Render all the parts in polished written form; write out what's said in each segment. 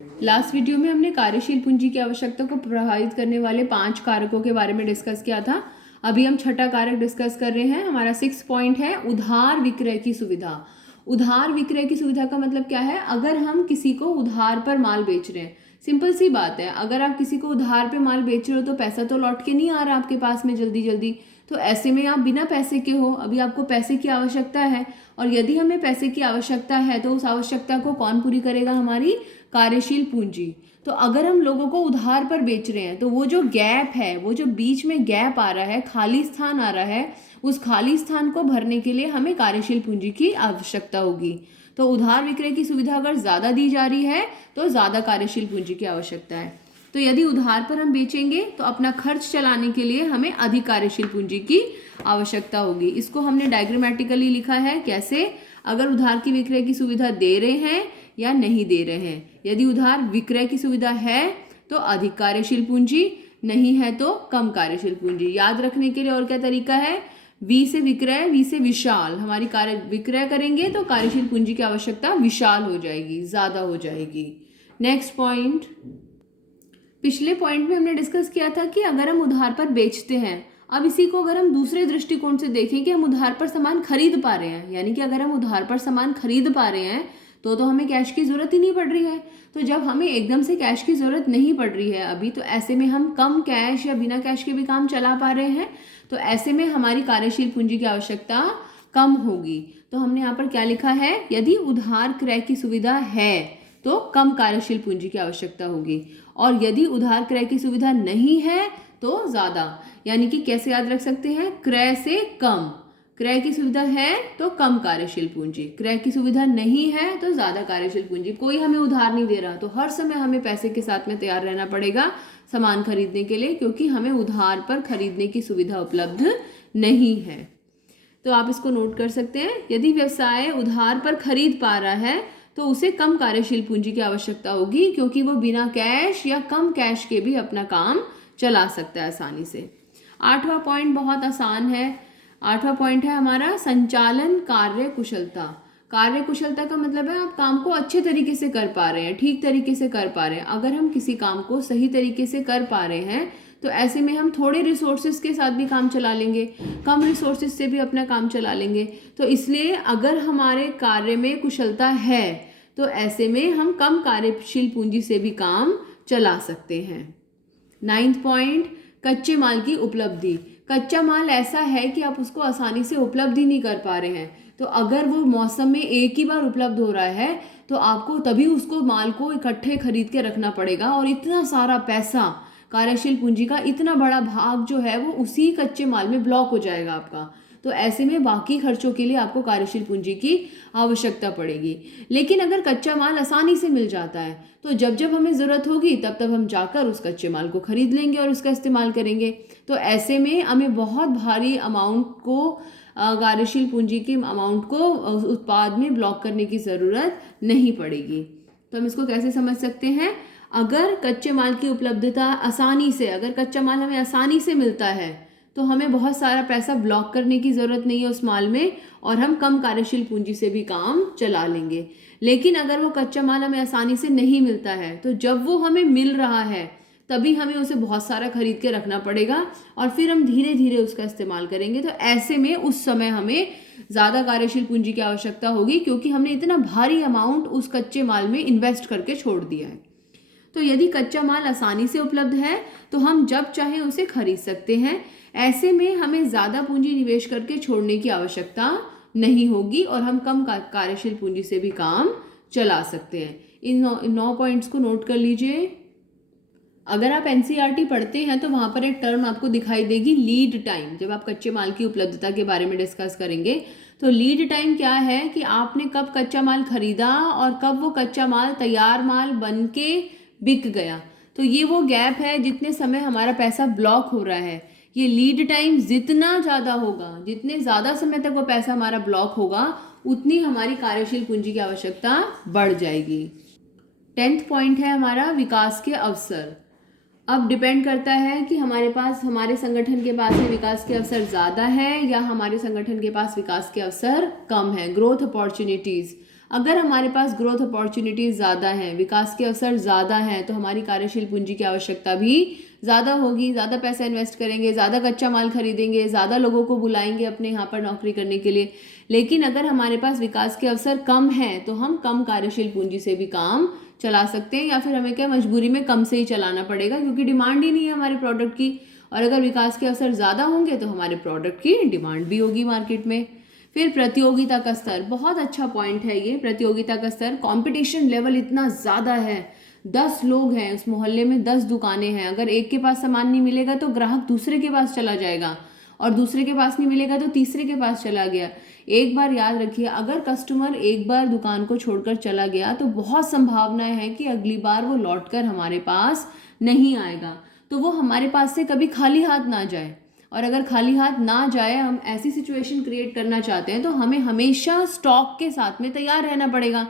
Last video में हमने कार्यशील पूंजी की आवश्यकता को प्रभावित करने वाले 5 कारकों के बारे में डिस्कस किया था। अभी हम छठा कारक डिस्कस कर रहे हैं। हमारा 6 पॉइंट है उधार विक्रय की सुविधा। उधार विक्रय की सुविधा का मतलब क्या है? अगर हम किसी को उधार पर माल बेच रहे हैं, सिंपल सी बात है, अगर आप किसी को उधार पे माल बेच रहे हो तो पैसा तो लौट के नहीं आ रहा आपके पास में जल्दी जल्दी। तो ऐसे में आप बिना पैसे के हो, अभी आपको पैसे की आवश्यकता है, और यदि हमें पैसे की आवश्यकता है तो उस आवश्यकता को कौन पूरी करेगा? हमारी कार्यशील पूंजी। तो अगर हम लोगों को उधार पर बेच रहे हैं तो वो जो गैप है, वो जो बीच में गैप आ रहा है, खाली स्थान आ रहा है, उस खाली स्थान को भरने के लिए हमें कार्यशील पूंजी की आवश्यकता होगी। तो उधार विक्रय की सुविधा अगर ज़्यादा दी जा रही है तो ज़्यादा कार्यशील पूंजी की आवश्यकता है। तो यदि उधार पर हम बेचेंगे तो अपना खर्च चलाने के लिए हमें अधिक कार्यशील पूंजी की आवश्यकता होगी। इसको हमने डायग्रामेटिकली लिखा है। कैसे? अगर उधार की विक्रय की सुविधा दे रहे हैं या नहीं दे रहे हैं। यदि उधार विक्रय की सुविधा है तो अधिक कार्यशील पूंजी, नहीं है तो कम कार्यशील पूंजी। याद रखने के लिए और क्या तरीका है? वी से विक्रय, वी से विशाल। हमारी कार्य विक्रय करेंगे तो कार्यशील पूंजी की आवश्यकता विशाल हो जाएगी, ज्यादा हो जाएगी। नेक्स्ट पॉइंट, पिछले पॉइंट में हमने डिस्कस किया था कि अगर हम उधार पर बेचते हैं, अब इसी को अगर हम दूसरे दृष्टिकोण से देखें कि हम उधार पर सामान खरीद पा रहे हैं, यानी कि अगर हम उधार पर सामान खरीद पा रहे हैं तो हमें कैश की जरूरत ही नहीं पड़ रही है। तो जब हमें एकदम से कैश की जरूरत नहीं पड़ रही है अभी, तो ऐसे में हम कम कैश या बिना कैश के भी काम चला पा रहे हैं। तो ऐसे में हमारी कार्यशील पूंजी की आवश्यकता कम होगी। तो हमने यहाँ पर क्या लिखा है? यदि उधार क्रय की सुविधा है तो कम कार्यशील पूंजी की आवश्यकता होगी, और यदि उधार क्रय की सुविधा नहीं है तो ज्यादा। यानी कि कैसे याद रख सकते हैं? क्रय से कम। क्रय की सुविधा है तो कम कार्यशील पूंजी, क्रय की सुविधा नहीं है तो ज्यादा कार्यशील पूंजी। कोई हमें उधार नहीं दे रहा तो हर समय हमें पैसे के साथ में तैयार रहना पड़ेगा सामान खरीदने के लिए, क्योंकि हमें उधार पर खरीदने की सुविधा उपलब्ध नहीं है। तो आप इसको नोट कर सकते हैं। यदि व्यवसाय उधार पर खरीद पा रहा है तो उसे कम कार्यशील पूंजी की आवश्यकता होगी, क्योंकि वो बिना कैश या कम कैश के भी अपना काम चला सकता है आसानी से। 8वां पॉइंट बहुत आसान है। 8वां पॉइंट है हमारा संचालन कार्य कुशलता। कार्य कुशलता का मतलब है आप काम को अच्छे तरीके से कर पा रहे हैं, ठीक तरीके से कर पा रहे हैं। अगर हम किसी काम को सही तरीके से कर पा रहे हैं तो ऐसे में हम थोड़े रिसोर्सेज के साथ भी काम चला लेंगे, कम रिसोर्सेज से भी अपना काम चला लेंगे। तो इसलिए अगर हमारे कार्य में कुशलता है तो ऐसे में हम कम कार्यशील पूंजी से भी काम चला सकते हैं। 9वां पॉइंट, कच्चे माल की उपलब्धि। कच्चा माल ऐसा है कि आप उसको आसानी से उपलब्ध ही नहीं कर पा रहे हैं। तो अगर वो मौसम में एक ही बार उपलब्ध हो रहा है तो आपको तभी उसको माल को इकट्ठे खरीद के रखना पड़ेगा, और इतना सारा पैसा, कार्यशील पूंजी का इतना बड़ा भाग जो है वो उसी कच्चे माल में ब्लॉक हो जाएगा आपका। तो ऐसे में बाकी खर्चों के लिए आपको कार्यशील पूंजी की आवश्यकता पड़ेगी। लेकिन अगर कच्चा माल आसानी से मिल जाता है तो जब जब हमें ज़रूरत होगी तब तब हम जाकर उस कच्चे माल को खरीद लेंगे और उसका इस्तेमाल करेंगे। तो ऐसे में हमें बहुत भारी अमाउंट को, कार्यशील पूंजी के अमाउंट को उत्पाद में ब्लॉक करने की ज़रूरत नहीं पड़ेगी। तो हम इसको कैसे समझ सकते हैं? अगर कच्चे माल की उपलब्धता आसानी से, अगर कच्चा माल हमें आसानी से मिलता है तो हमें बहुत सारा पैसा ब्लॉक करने की ज़रूरत नहीं है उस माल में, और हम कम कार्यशील पूंजी से भी काम चला लेंगे। लेकिन अगर वो कच्चा माल हमें आसानी से नहीं मिलता है तो जब वो हमें मिल रहा है तभी हमें उसे बहुत सारा खरीद के रखना पड़ेगा, और फिर हम धीरे धीरे उसका इस्तेमाल करेंगे। तो ऐसे में उस समय हमें ज़्यादा कार्यशील पूंजी की आवश्यकता होगी, क्योंकि हमने इतना भारी अमाउंट उस कच्चे माल में इन्वेस्ट करके छोड़ दिया है। तो यदि कच्चा माल आसानी से उपलब्ध है तो हम जब चाहे उसे खरीद सकते हैं। ऐसे में हमें ज़्यादा पूंजी निवेश करके छोड़ने की आवश्यकता नहीं होगी, और हम कम कार्यशील पूंजी से भी काम चला सकते हैं। इन 9 पॉइंट्स को नोट कर लीजिए। अगर आप एनसीईआरटी पढ़ते हैं तो वहाँ पर एक टर्म आपको दिखाई देगी, लीड टाइम। जब आप कच्चे माल की उपलब्धता के बारे में डिस्कस करेंगे तो लीड टाइम क्या है कि आपने कब कच्चा माल खरीदा और कब वो कच्चा माल तैयार माल बन के बिक गया। तो ये वो गैप है जितने समय हमारा पैसा ब्लॉक हो रहा है। ये लीड टाइम जितना ज़्यादा होगा, जितने ज़्यादा समय तक वो पैसा हमारा ब्लॉक होगा, उतनी हमारी कार्यशील पूंजी की आवश्यकता बढ़ जाएगी। 10वां पॉइंट है हमारा विकास के अवसर। अब डिपेंड करता है कि हमारे पास, हमारे संगठन के पास में विकास के अवसर ज़्यादा है या हमारे संगठन के पास विकास के अवसर कम है। Growth opportunities. अगर हमारे पास ग्रोथ अपॉर्चुनिटीज़ ज़्यादा हैं, विकास के अवसर ज़्यादा हैं, तो हमारी कार्यशील पूंजी की आवश्यकता भी ज़्यादा होगी। ज़्यादा पैसा इन्वेस्ट करेंगे, ज़्यादा कच्चा माल खरीदेंगे, ज़्यादा लोगों को बुलाएंगे अपने यहाँ पर नौकरी करने के लिए। लेकिन अगर हमारे पास विकास के अवसर कम हैं तो हम कम कार्यशील पूंजी से भी काम चला सकते हैं, या फिर हमें क्या मजबूरी में कम से ही चलाना पड़ेगा क्योंकि डिमांड ही नहीं है हमारे प्रोडक्ट की। और अगर विकास के अवसर ज़्यादा होंगे तो हमारे प्रोडक्ट की डिमांड भी होगी मार्केट में। फिर प्रतियोगिता का स्तर, बहुत अच्छा पॉइंट है ये। प्रतियोगिता का स्तर, कंपटीशन लेवल इतना ज़्यादा है, 10 लोग हैं उस मोहल्ले में, 10 दुकानें हैं। अगर एक के पास सामान नहीं मिलेगा तो ग्राहक दूसरे के पास चला जाएगा, और दूसरे के पास नहीं मिलेगा तो तीसरे के पास चला गया। एक बार याद रखिए, अगर कस्टमर एक बार दुकान को छोड़कर चला गया तो बहुत संभावनाएं हैं कि अगली बार वो लौटकर हमारे पास नहीं आएगा। तो वो हमारे पास से कभी खाली हाथ ना जाए, और अगर खाली हाथ ना जाए, हम ऐसी सिचुएशन क्रिएट करना चाहते हैं तो हमें हमेशा स्टॉक के साथ में तैयार रहना पड़ेगा।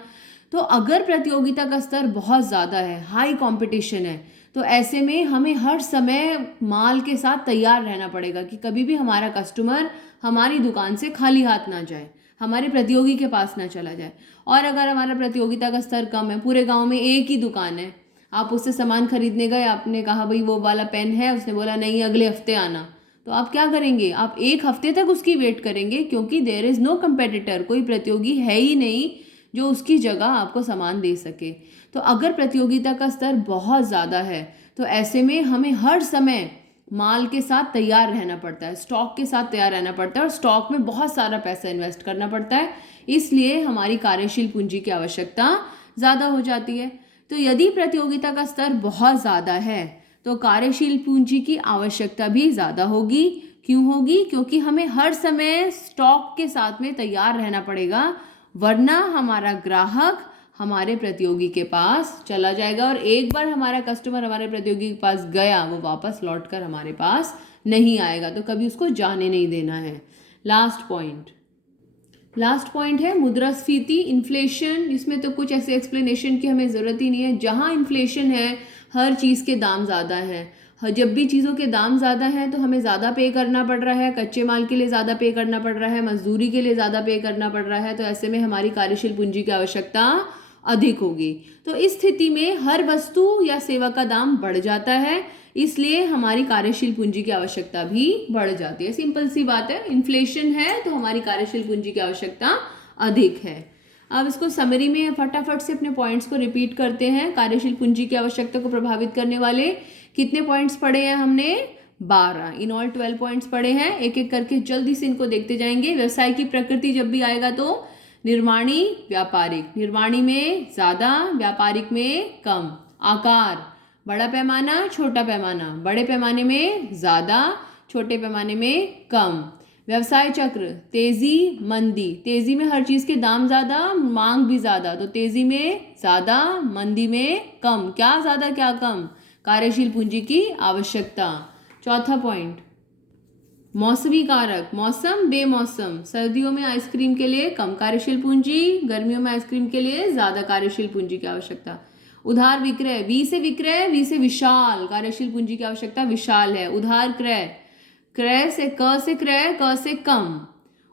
तो अगर प्रतियोगिता का स्तर बहुत ज़्यादा है, हाई कंपटीशन है, तो ऐसे में हमें हर समय माल के साथ तैयार रहना पड़ेगा कि कभी भी हमारा कस्टमर हमारी दुकान से खाली हाथ ना जाए, हमारे प्रतियोगी के पास ना चला जाए। और अगर हमारा प्रतियोगिता का स्तर कम है, पूरे गांव में एक ही दुकान है, आप उससे सामान खरीदने गए, आपने कहा भाई वो वाला पेन है, उसने बोला नहीं अगले हफ्ते आना, तो आप क्या करेंगे? आप एक हफ्ते तक उसकी वेट करेंगे, क्योंकि देयर इज़ नो कंपेटिटर, कोई प्रतियोगी है ही नहीं जो उसकी जगह आपको सामान दे सके। तो अगर प्रतियोगिता का स्तर बहुत ज़्यादा है तो ऐसे में हमें हर समय माल के साथ तैयार रहना पड़ता है, स्टॉक के साथ तैयार रहना पड़ता है, और स्टॉक में बहुत सारा पैसा इन्वेस्ट करना पड़ता है। इसलिए हमारी कार्यशील पूंजी की आवश्यकता ज़्यादा हो जाती है। तो यदि प्रतियोगिता का स्तर बहुत ज़्यादा है तो कार्यशील पूंजी की आवश्यकता भी ज़्यादा होगी। क्यों होगी? क्योंकि हमें हर समय स्टॉक के साथ में तैयार रहना पड़ेगा, वरना हमारा ग्राहक हमारे प्रतियोगी के पास चला जाएगा, और एक बार हमारा कस्टमर हमारे प्रतियोगी के पास गया, वो वापस लौटकर हमारे पास नहीं आएगा, तो कभी उसको जाने नहीं देना है। लास्ट पॉइंट है मुद्रास्फीति, इन्फ्लेशन। इसमें तो कुछ ऐसे एक्सप्लेनेशन की हमें ज़रूरत ही नहीं है। जहाँ इन्फ्लेशन है, हर चीज़ के दाम ज़्यादा हैं। जब भी चीज़ों के दाम ज़्यादा हैं तो हमें ज़्यादा पे करना पड़ रहा है, कच्चे माल के लिए ज़्यादा पे करना पड़ रहा है, मजदूरी के लिए ज़्यादा पे करना पड़ रहा है। तो ऐसे में हमारी कार्यशील पूंजी की आवश्यकता अधिक होगी। तो इस स्थिति में हर वस्तु या सेवा का दाम बढ़ जाता है, इसलिए हमारी कार्यशील पूंजी की आवश्यकता भी बढ़ जाती है। सिंपल सी बात है, इन्फ्लेशन है तो हमारी कार्यशील पूंजी की आवश्यकता अधिक है। अब इसको समरी में फटाफट से अपने पॉइंट्स को रिपीट करते हैं। कार्यशील पूंजी की आवश्यकता को प्रभावित करने वाले कितने पॉइंट्स पढ़े हैं हमने? 12। इन ऑल 12 पॉइंट्स पढ़े हैं। एक एक करके जल्दी से इनको देखते जाएंगे। व्यवसाय की प्रकृति जब भी आएगा तो निर्माणी, व्यापारिक। निर्माणी में ज़्यादा, व्यापारिक में कम। आकार, बड़ा पैमाना, छोटा पैमाना। बड़े पैमाने में ज़्यादा, छोटे पैमाने में कम। व्यवसाय चक्र, तेजी, मंदी। तेजी में हर चीज़ के दाम ज़्यादा, मांग भी ज़्यादा, तो तेजी में ज़्यादा, मंदी में कम। क्या ज़्यादा क्या कम? कार्यशील पूंजी की आवश्यकता। चौथा पॉइंट, मौसमी कारक, मौसम, बेमौसम। सर्दियों में आइसक्रीम के लिए कम कार्यशील पूंजी, गर्मियों में आइसक्रीम के लिए ज़्यादा कार्यशील पूंजी की आवश्यकता। उधार विक्रय, वी से विक्रय, वी से विशाल, कार्यशील पूंजी की आवश्यकता विशाल है। उधार क्रय, क्रय से क्रय, क से कम।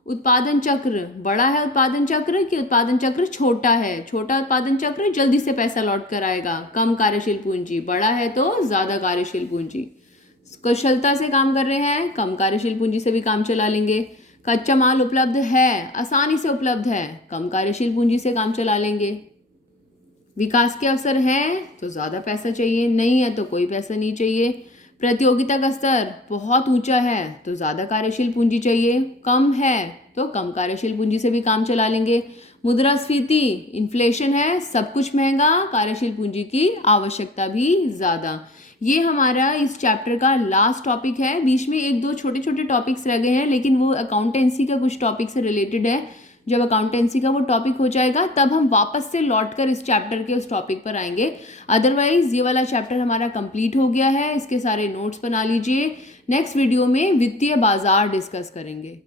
उत्पादन चक्र, बड़ा है उत्पादन चक्र कि उत्पादन चक्र छोटा है? छोटा उत्पादन चक्र जल्दी से पैसा लौट कर आएगा, कम कार्यशील पूंजी। बड़ा है तो ज़्यादा कार्यशील पूंजी। कुशलता से काम कर रहे हैं, कम कार्यशील पूंजी से भी काम चला लेंगे। कच्चा माल उपलब्ध है, आसानी से उपलब्ध है, कम कार्यशील पूंजी से काम चला लेंगे। विकास के अवसर है तो ज़्यादा पैसा चाहिए, नहीं है तो कोई पैसा नहीं चाहिए। प्रतियोगिता का स्तर बहुत ऊंचा है तो ज़्यादा कार्यशील पूंजी चाहिए, कम है तो कम कार्यशील पूंजी से भी काम चला लेंगे। मुद्रास्फीति, इन्फ्लेशन है, सब कुछ महंगा, कार्यशील पूंजी की आवश्यकता भी ज़्यादा। ये हमारा इस चैप्टर का लास्ट टॉपिक है। बीच में एक दो छोटे छोटे टॉपिक्स रह गए हैं, लेकिन वो अकाउंटेंसी का कुछ टॉपिक से रिलेटेड है। जब अकाउंटेंसी का वो टॉपिक हो जाएगा तब हम वापस से लौटकर इस चैप्टर के उस टॉपिक पर आएंगे। अदरवाइज ये वाला चैप्टर हमारा कंप्लीट हो गया है। इसके सारे नोट्स बना लीजिए। नेक्स्ट वीडियो में वित्तीय बाजार डिस्कस करेंगे।